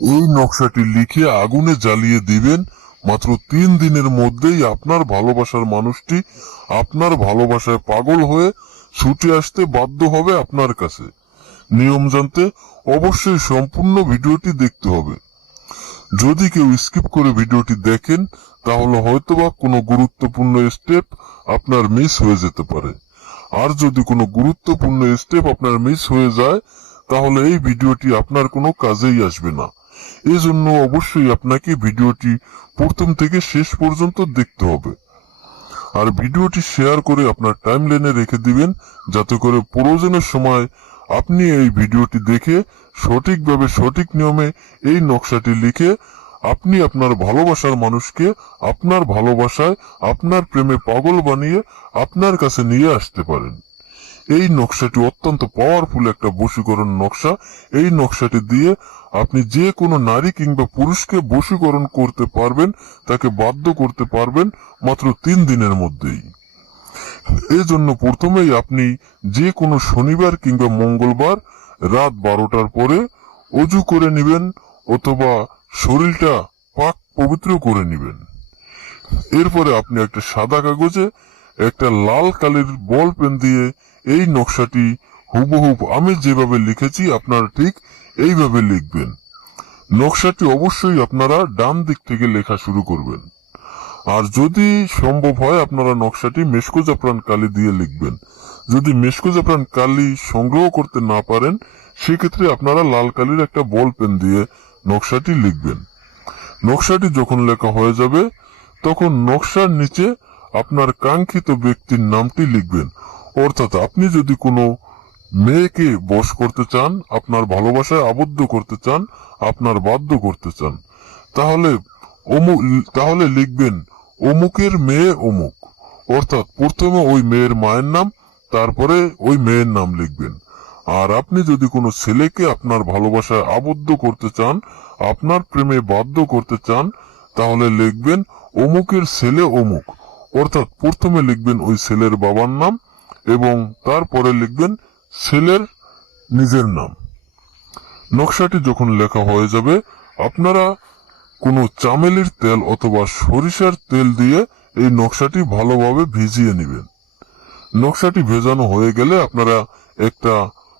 এই নকশাটি লিখে আগুনে জ্বালিয়ে দিবেন। মাত্র 3 দিনের মধ্যেই আপনার ভালোবাসার মানুষটি আপনার ভালোবাসায় পাগল হয়ে ছুটে আসতে বাধ্য হবে আপনার কাছে। নিয়ম জানতে অবশ্যই সম্পূর্ণ ভিডিওটি দেখতে হবে। যদি কেউ স্কিপ করে ভিডিওটি দেখেন তাহলে হয়তোবা কোনো গুরুত্বপূর্ণ স্টেপ আপনার মিস হয়ে যেতে পারে। আর যদি কোনো গুরুত্বপূর্ণ স্টেপ আপনার মিস হয়ে যায় তাহলে এই ভিডিওটি আপনার কোনো কাজেই আসবে না। এজন্য অবশ্যই আপনাকে ভিডিওটি প্রথম থেকে শেষ পর্যন্ত দেখতে হবে। আর ভিডিওটি শেয়ার করে আপনার টাইমলাইনে রেখে দিবেন, যাতে করে প্রয়োজনের সময় আপনি এই ভিডিওটি দেখে সঠিকভাবে সঠিক নিয়মে এই নকশাটি লিখে আপনি আপনার ভালোবাসার মানুষকে আপনার ভালোবাসায় আপনার প্রেমে পাগল বানিয়ে আপনার কাছে নিয়ে আসতে পারেন। এই নকশাটি অত্যন্ত পাওয়ারফুল একটা বশীকরণ নকশা। এই নকশাটি দিয়ে আপনি যে কোনো নারী কিংবা পুরুষকে বশীকরণ করতে পারবেন, তাকে বাধ্য করতে পারবেন মাত্র 3 দিনের মধ্যেই। এজন্য প্রথমেই আপনি যে কোনো শনিবার কিংবা মঙ্গলবার রাত 12টার পরে অজু করে নেবেন অথবা শরীরটা পাক পবিত্র করে নেবেন। এরপরে আপনি একটা সাদা কাগজে একটা লাল কালির বল পেন দিয়ে এই নকশাটি হুবহুব আমি যেভাবে লিখেছি আপনারা ঠিক এইভাবে লিখবেন। নকশাটি অবশ্যই আপনারা ডান দিক থেকে লেখা শুরু করবেন। আর যদি সম্ভব হয় আপনারা নকশাটি মেশকো জাফরান কালি দিয়ে লিখবেন। যদি মেশকো জাফরান কালি সংগ্রহ করতে না পারেন সেক্ষেত্রে আপনারা লাল কালির একটা বল পেন দিয়ে নকশাটি লিখবেন। নকশাটি যখন লেখা হয়ে যাবে তখন নকশার নিচে আপনার কাঙ্ক্ষিত ব্যক্তির নামটি লিখবেন। অর্থাৎ আপনি যদি কোনো মেয়েকে বশ করতে চান, আপনার ভালোবাসায় আবদ্ধ করতে চান, আপনার বাধ্য করতে চান, তাহলে লিখবেন অমুকের মেয়ে অমুক। অর্থাৎ প্রথমে ওই মেয়ের মায়ের নাম, তারপরে ওই মেয়ের নাম লিখবেন। আর আপনি যদি কোনো ছেলেকে আপনার ভালোবাসায় আবদ্ধ করতে চান, আপনার প্রেমে বাধ্য করতে চান, তাহলে লিখবেন অমুকের ছেলে অমুক। অর্থাৎ প্রথমে লিখবেন ওই ছেলের বাবার নাম এবং তারপরে লিখবেন ছেলের নিজের নাম। নকশাটি যখন লেখা হয়ে যাবে আপনারা কোনো চামেলির তেল অথবা সরিষার তেল দিয়ে এই নকশাটি ভালোভাবে ভিজিয়ে নেবেন। নকশাটি ভেজানো হয়ে গেলে আপনারা একটা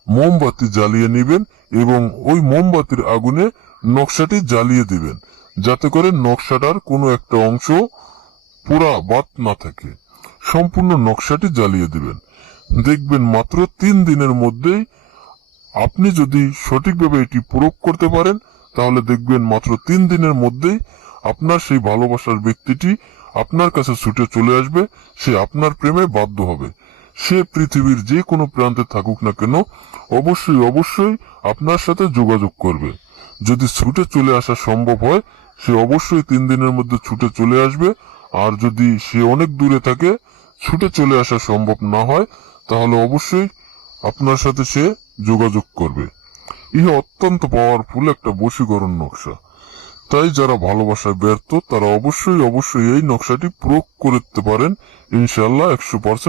মোমবাতি জ্বালিয়ে নেবেন এবং ওই মোমবাতির আগুনে নকশাটি জ্বালিয়ে দিবেন, যাতে করে নকশাটার কোনো একটা অংশ পুরা বাদ না থাকে। সম্পূর্ণ নকশাটি জ্বালিয়ে দিবেন। দেখবেন মাত্র 3 দিনের মধ্যেই আপনি যদি সঠিকভাবে এটি প্রয়োগ করতে পারেন তাহলে দেখবেন মাত্র 3 দিনের মধ্যেই আপনার সেই ভালোবাসার ব্যক্তিটি আপনার কাছে ছুটে চলে আসবে। সে আপনার প্রেমে বাধ্য হবে। সে পৃথিবীর যে কোনো প্রান্তে থাকুক না কেন অবশ্যই অবশ্যই আপনার সাথে যোগাযোগ করবে। যদি ছুটে চলে আসা সম্ভব হয় সে অবশ্যই 3 দিনের মধ্যে ছুটে চলে আসবে। আর যদি সে অনেক দূরে থাকে, ছুটে চলে আসা সম্ভব না হয়, তাহলে অবশ্যই আপনার সাথে সে যোগাযোগ করবে। ইহা অত্যন্ত পাওয়ারফুল একটা বশীকরণ নকশা। তাই যারা ভালোবাসায় ব্যর্থ তারা অবশ্যই অবশ্যই এই নকশাটি প্রয়োগ করতে পারেন। ইনশাআল্লাহ 100%